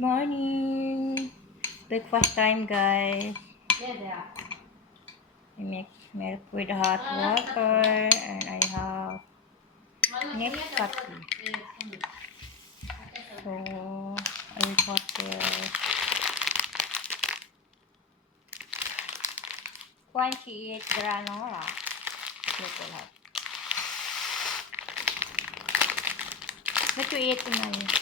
morning. Breakfast time, guys. Yeah, they are. I make milk with hot water and I have next coffee. So I will put there crunchy eat granola. Little hot. What you eat tonight?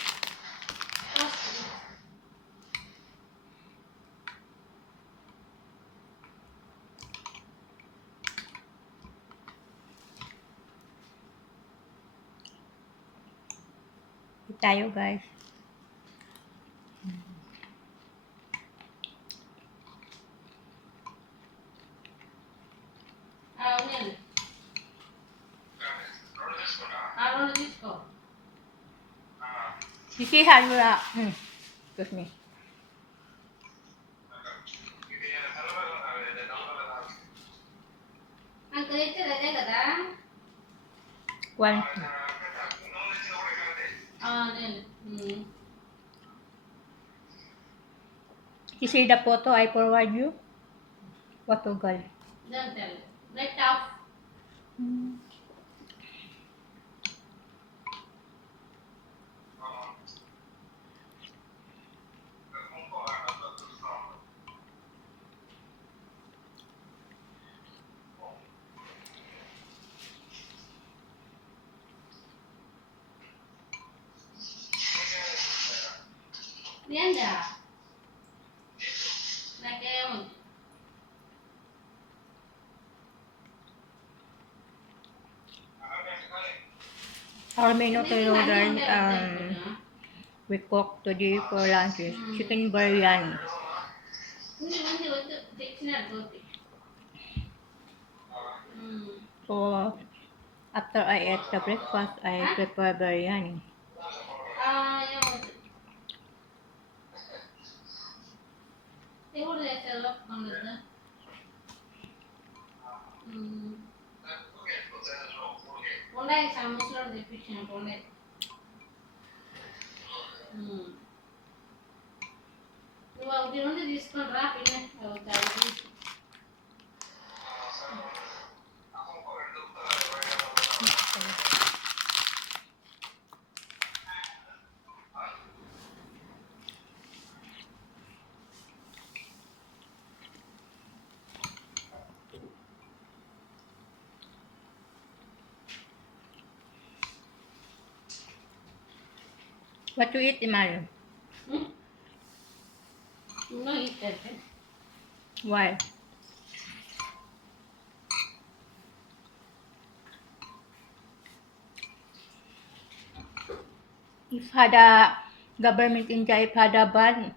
Eat tayo, guys. Sisihan mo na. Excuse me. One. You see the photo I forward you? Photo girl. Don't tell. Let off. Linda. Like Our menu today, we cooked today for lunch is chicken biryani. So after I ate the breakfast, I prepare biryani. ఇవాళ తినండి తీసుకొని రా పిన్న What you eat, Imal? No eat that. Why? If had a government in India, if had a ban,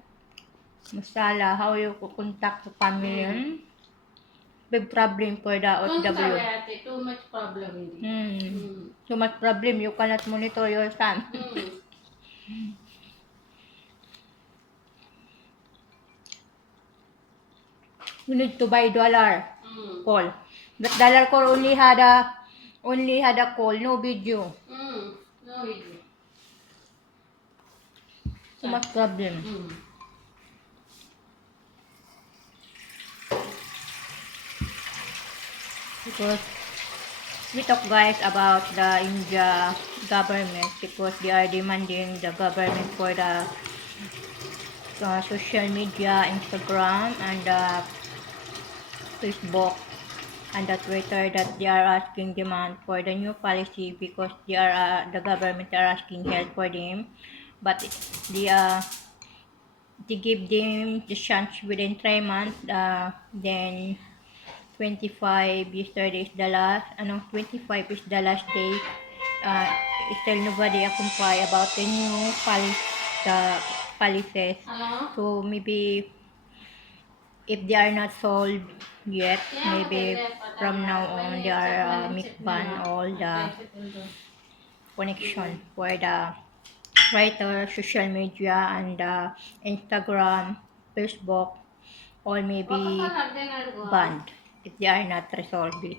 masala, how you contact the family? Big problem for the OFW. Too much problem in it. Too much problem, you cannot monitor your son. You need to buy dollar call. But dollar call only had a call, no video. No video. Too much problem. Because we talk guys about the India government because they are demanding the government for the social media, Instagram and Facebook and the Twitter that they are asking demand for the new policy because they are the government are asking help for them, but they give them the chance within 3 months. Then 25 yesterday is the last. 25 is the last day. Still nobody comply about the new policies. So maybe if they are not solved yet, maybe from now on they are ban all the connection for the Twitter, social media, and Instagram, Facebook, all may be banned if they are not resolved it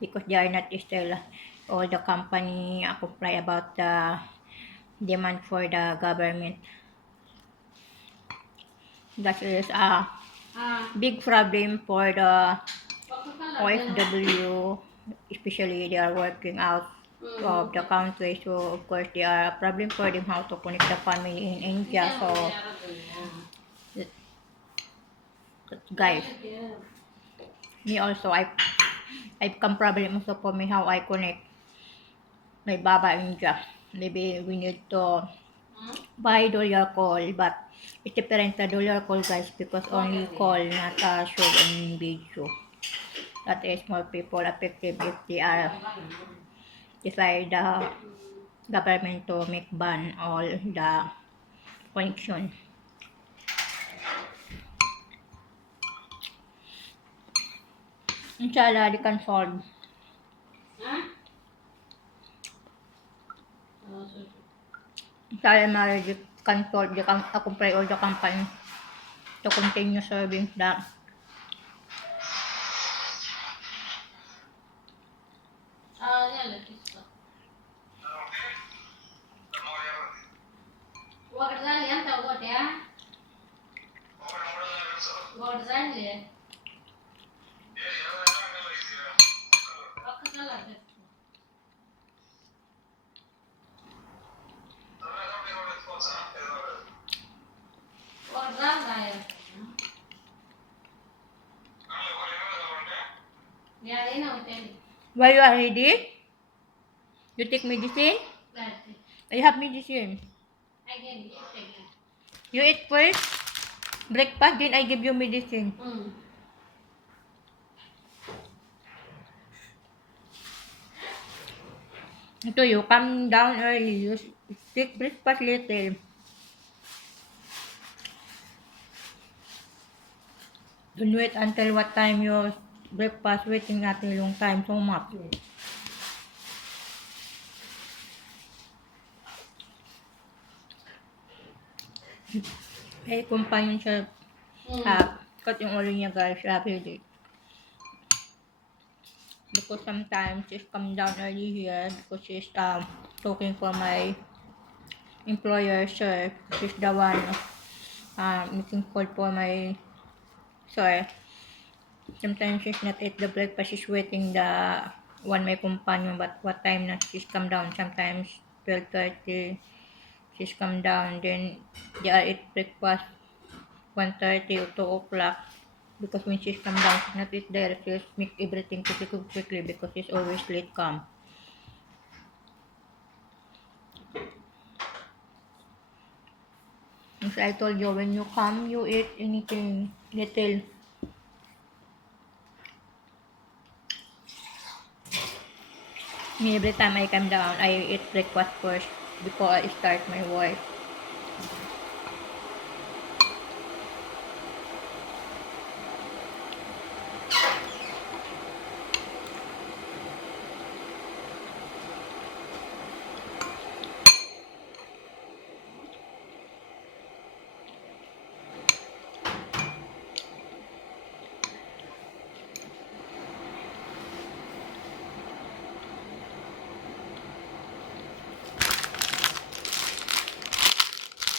because they are not still all the company comply about the demand for the government. That is a Ah, big problem for the pagkakalarga na. OFW, especially they are working out of the country. So of course they are a problem for them how to connect the family in India. Minsan mo So nilalagay yan. guys, Lalagay yan. me also I've come problem also for me how I connect my Baba India. Maybe we need to Hmm? buy dollar call, but it's different the dollar call guys because only call, not show on video. That is more people effective if they are decide the government to make ban all the connection. Inshallah, they can solve. Ha? Oh, susunod. Inshallah, marriage they can solve. They can accompany all the company to continue serving the. Ah, nilalagay ko. Huwag झाली आमच्या गोट्या गोड झाली कसं लागत गोड झालाय यादी नव्हते Why you are ready? You take medicine? लागते I have medicine. I get it. You eat first breakfast, then I give you medicine. Ito, you come down early. You take breakfast little. Don't wait until what time you breakfast. Waiting not a long time so much. May companion siya. Cut yung ulo niya guys. Rapidly. Because sometimes she's come down early here because she's talking for my employer sir. She's the one making call for my sir. Sometimes she's not at the breakfast, she's waiting the one my companion, but what time not she's come down. Sometimes 12:30 she's come down, then they are at breakfast 1:30 or 2 o'clock. Because when she's come down, she's not eat there, she's make everything quickly because she's always late come. As I told you, when you come, you eat anything little. Me, every time I come down, I eat breakfast first before I start my work.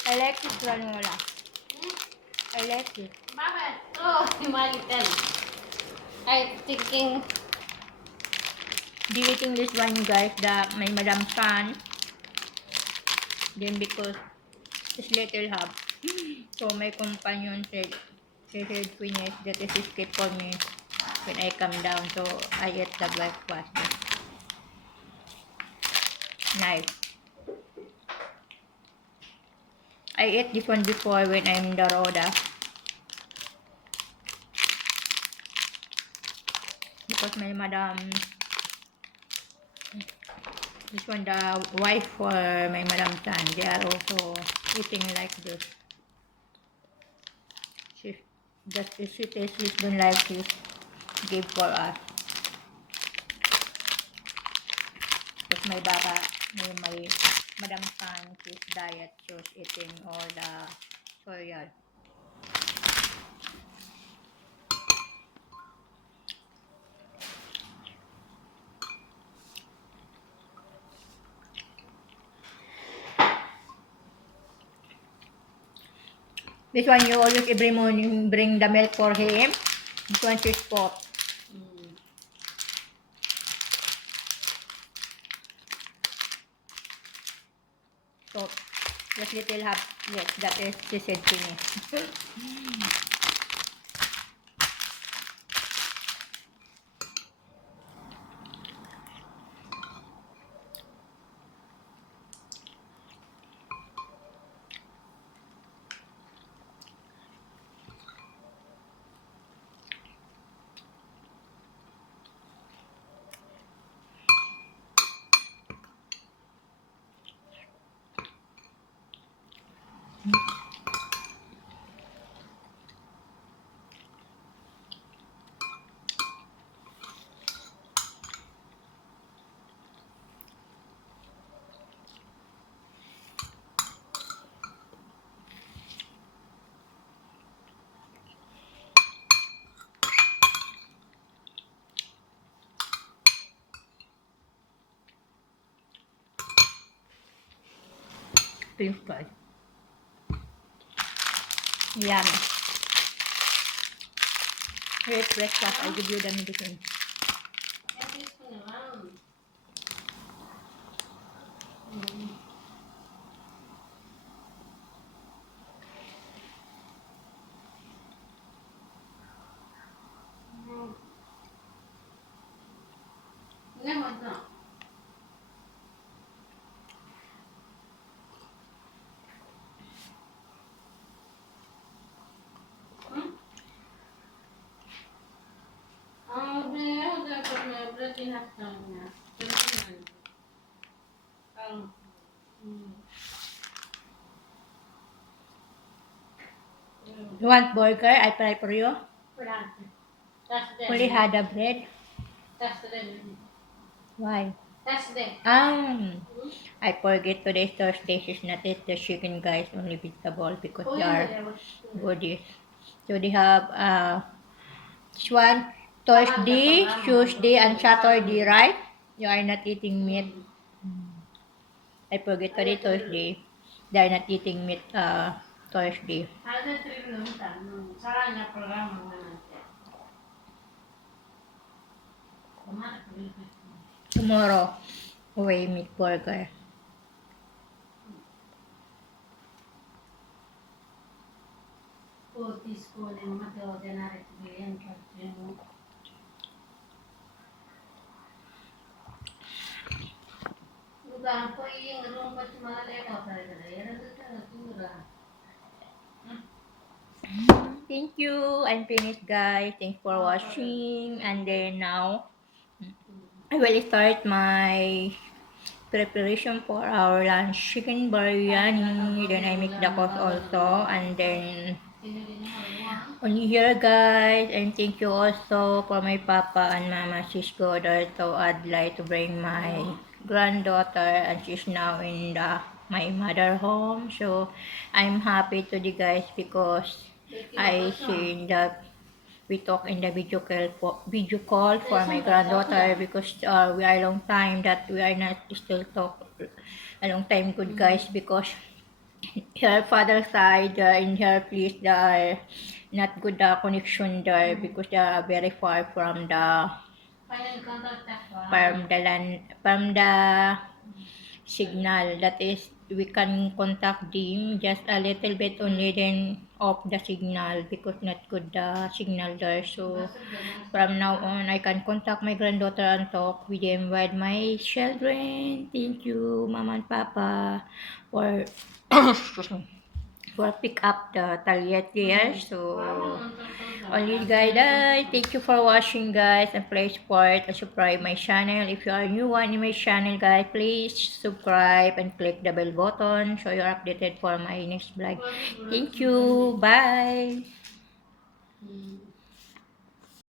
I like this granola. I like it. Bakit? Oh, malitan. I thinking They eating this one guys, the my madam son. Then because it's little hub. So my companion said, she said finish that is escape for me when I come down. So I ate the breakfast. Nice. I ate this one before when I'm in the road because my madam, this one the wife for my madam son, they are also eating like this. She just she tastes this don't like this give for us. Because my baba, my madam son, his diet, she was eating all the cereal. This one you always every morning bring the milk for him. This one is spot. So just little have yes, that is she said to me. Pink guys. Yummy. Great breakfast. I give you the medicine. You want burger? I fry for you. Only had a bread. Why? I forget today's Thursday. She's not eat the chicken, guys. Only vegetable because they are goodies. So they have this one Thursday, Tuesday, and Saturday, right? You are not eating meat. I forget today Thursday. They are not eating meat Thursday. Tomorrow, we meat burger. Thank you. I'm finished, guys. Thanks for watching. And then now, I will start my preparation for our lunch chicken biryani. Then I make the sauce also. And then only here, guys. And thank you also for my papa and mama. She's go there to Adlai to bring my granddaughter. And she's now in my mother home. So I'm happy today, guys, because I see that we talk in the video call for my granddaughter because we are long time that we are not still talk a long time good, guys, because her father side in her place there are not good connection there because they are very far from the land from the signal. That is, we can contact them just a little bit only, then off the signal because not good the signal there. So from now on, I can contact my granddaughter and talk with them with my children. Thank you, Mama and Papa, for for pick up the Talia here. So only guys, thank you for watching, guys, and please support and subscribe my channel. If you are new one in my channel, guys, please subscribe and click the bell button so you're updated for my next vlog. Thank you. Bye.